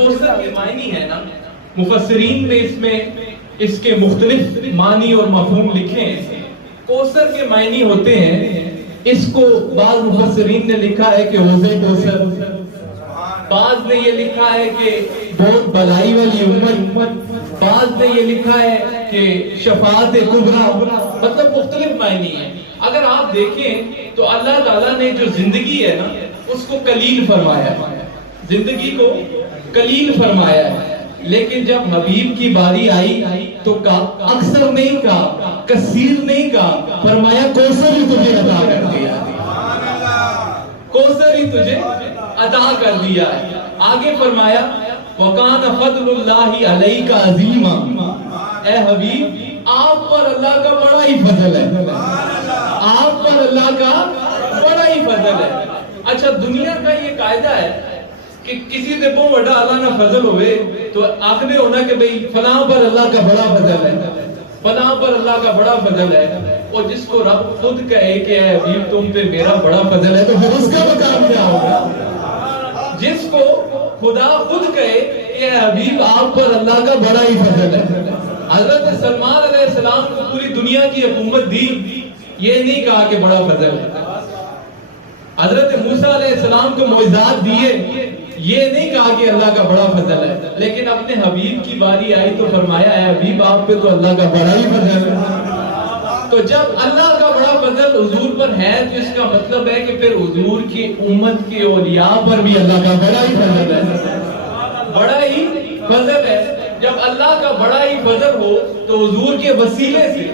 کوثر کے معنی ہے نا، مفسرین نے اس کے مختلف معنی اور مفہوم لکھے ہیں۔ کوثر کے معنی ہوتے ہیں، اس کو بعض مفسرین نے لکھا ہے کہ حوض کوثر، بعض نے یہ لکھا ہے کہ بہت بلائی والی امت، بعض نے یہ لکھا ہے کہ شفاعت کبریٰ، مطلب مختلف معنی ہیں۔ اگر آپ دیکھیں تو اللہ تعالیٰ نے جو زندگی ہے نا اس کو قلیل فرمایا ہے، زندگی کو قلیل فرمایا ہے، لیکن جب حبیب کی باری آئی تو اکثر نہیں کہا، کثیر نہیں کہا، فرمایا کوثر ہی تجھے عطا کر دیا، کوثر ہی تجھے عطا کر دیا ہے۔ آگے فرمایا وَقَانَ فَضْلُ اللَّهِ عَلَيْكَ عَظِيمًا، اے حبیب آپ پر اللہ کا بڑا ہی فضل ہے، آپ پر اللہ کا بڑا ہی فضل ہے۔ اچھا دنیا کا یہ قاعدہ ہے کہ کسی سے بہت بڑا اللہ نہ فضل ہوئے تو آخر ہونا کہ بھئی فلاں پر اللہ کا بڑا فضل ہے، فلاں پر اللہ کا بڑا فضل ہے، اور جس کو رب خود کہے کہ اے حبیب تم پہ میرا بڑا فضل ہے تو پھر اس کا مقام کیا ہوگا؟ جس کو خدا خود کہے کہ اے حبیب آپ پر اللہ کا بڑا ہی فضل ہے۔ حضرت سلمان علیہ السلام کو پوری دنیا کی حکومت دی، یہ نہیں کہا کہ بڑا فضل ہے۔ حضرت موسیٰ علیہ السلام کو معجزات دیے، یہ نہیں کہا کہ اللہ کا بڑا فضل ہے، لیکن اپنے حبیب کی باری آئی تو فرمایا اے حبیب آپ پہ تو اللہ کا بڑا ہی فضل ہے۔ تو جب اللہ کا بڑا فضل حضور پر ہے تو اس کا مطلب ہے کہ پھر حضور کی امت کے اولیاء پر بھی اللہ کا بڑا ہی فضل ہے، بڑا ہی فضل ہے۔ جب اللہ کا بڑا ہی فضل ہو تو حضور کے وسیلے سے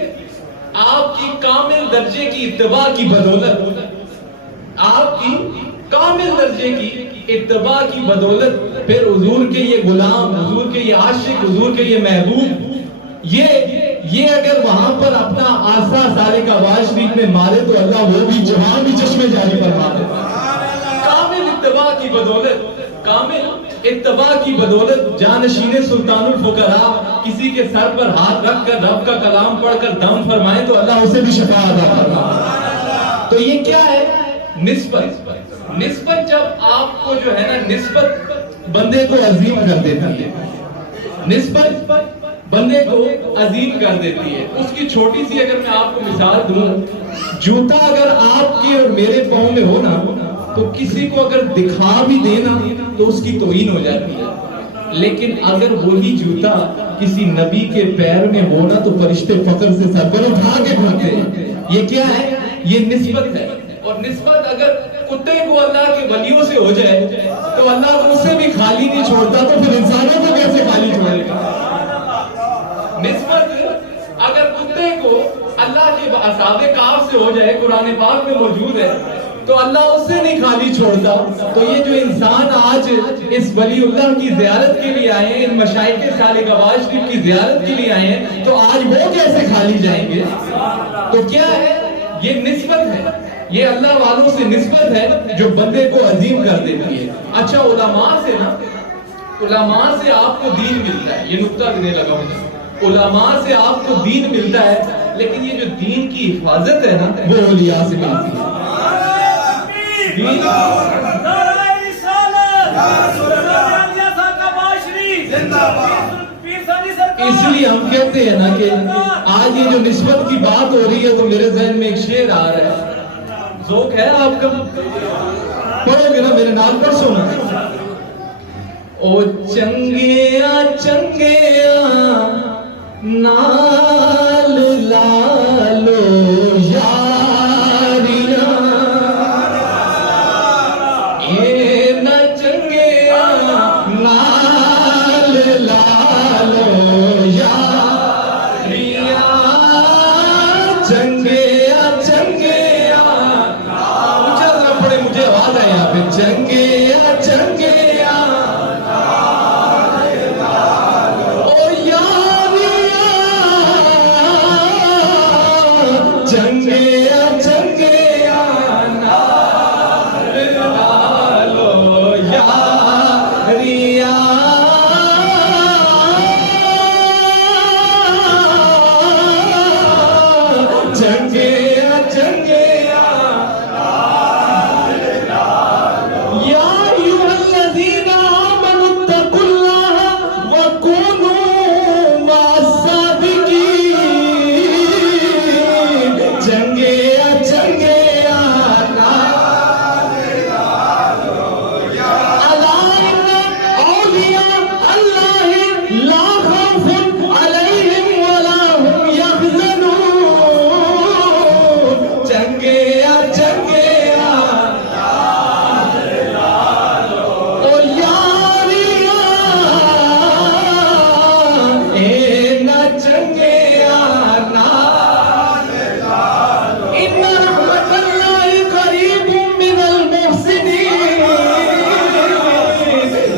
آپ کی کامل درجے کی اتباع کی بدولت، آپ کی کامل درجے کی اتباع کی بدولت پھر حضور کے یہ غلام، حضور کے یہ عاشق، حضور کے یہ محبوب، یہ اگر وہاں پر اپنا آسا سارے کا باز شریف میں مارے تو اللہ وہ بھی جہاں بھی چشمے جاری فرما دیتا۔ کامل اتباع کی بدولت، کامل اتباع کی بدولت جانشین سلطان الفقراء کسی کے سر پر ہاتھ رکھ کر رب کا کلام پڑھ کر دم فرمائے تو اللہ اسے بھی شفا عطا فرمائے۔ تو یہ کیا ہے؟ نسبت۔ نسبت جب آپ کو جو ہے نا، نسبت بندے کو عظیم کر دیتی ہے، نسبت بندے کو عظیم کر دیتی ہے۔ اس کی چھوٹی سی اگر میں آپ کو مثال دوں، جوتا اگر آپ کے اور میرے پاؤں میں ہو نا تو کسی کو اگر دکھا بھی دینا تو اس کی توہین ہو جاتی ہے، لیکن اگر وہی جوتا کسی نبی کے پیر میں ہو نا تو فرشتے فخر سے سر پر اٹھا کے پھرتے ہیں۔ یہ کیا ہے؟ یہ نسبت ہے۔ اور نسبت اگر کتے کو اللہ کے ولیوں سے ہو جائے تو اللہ کو اسے بھی خالی نہیں چھوڑتا، تو پھر انسانوں کو کیسے خالی چھوڑے گا؟ نسبت اگر کتے کو اللہ کے اصحاب کہف سے ہو جائے، قرآن پاک میں موجود ہے، تو اللہ اس سے نہیں خالی چھوڑتا۔ تو یہ جو انسان آج اس ولی اللہ کی زیارت کے لیے آئے ہیں، ان مشائخ صالح گواہ شریف کی زیارت کے لیے آئے ہیں، تو آج وہ کیسے خالی جائیں گے؟ تو کیا ہے؟ یہ نسبت ہے، یہ اللہ والوں سے نسبت ہے جو بندے کو عظیم کر دیتی ہے۔ اچھا علماء سے نا، علماء سے آپ کو دین ملتا ہے، یہ نقطہ دینے لگا ہوں، علماء سے آپ کو دین ملتا ہے، لیکن یہ جو دین کی حفاظت ہے نا وہ اولیاء سے ملتی ہے۔ اس لیے ہم کہتے ہیں نا کہ آج یہ جو نسبت کی بات ہو رہی ہے تو میرے ذہن میں ایک شعر آ رہا ہے، ذوق ہے آپ کا؟ پڑھو گے نا میرے نال؟ پر سونا او چنگیا چنگیا نال لالو یاریاں، اے نہ چنگیا نال لالو یاریاں، چنگیا چنگیا، مجھے ذرا پڑے، مجھے آواز ہے یہاں پہ، چنگیا چنگیا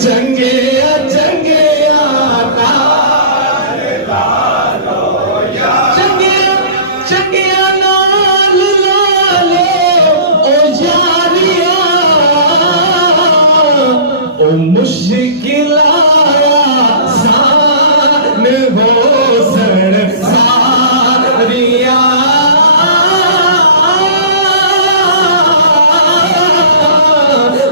ਚੰਗਿਆ ਚੰਗਿਆ ਚੰਗਿਆ ਚੰਗਿਆ ਨਾਲ ਲਾ ਲੋ ਓ ਯਾਰੀਆਂ ਓ ਮੁਸ਼ਕਿਲਾਂ ਸਾਨ ਹੋ ਸਣ ਸਾਰੀਆਂ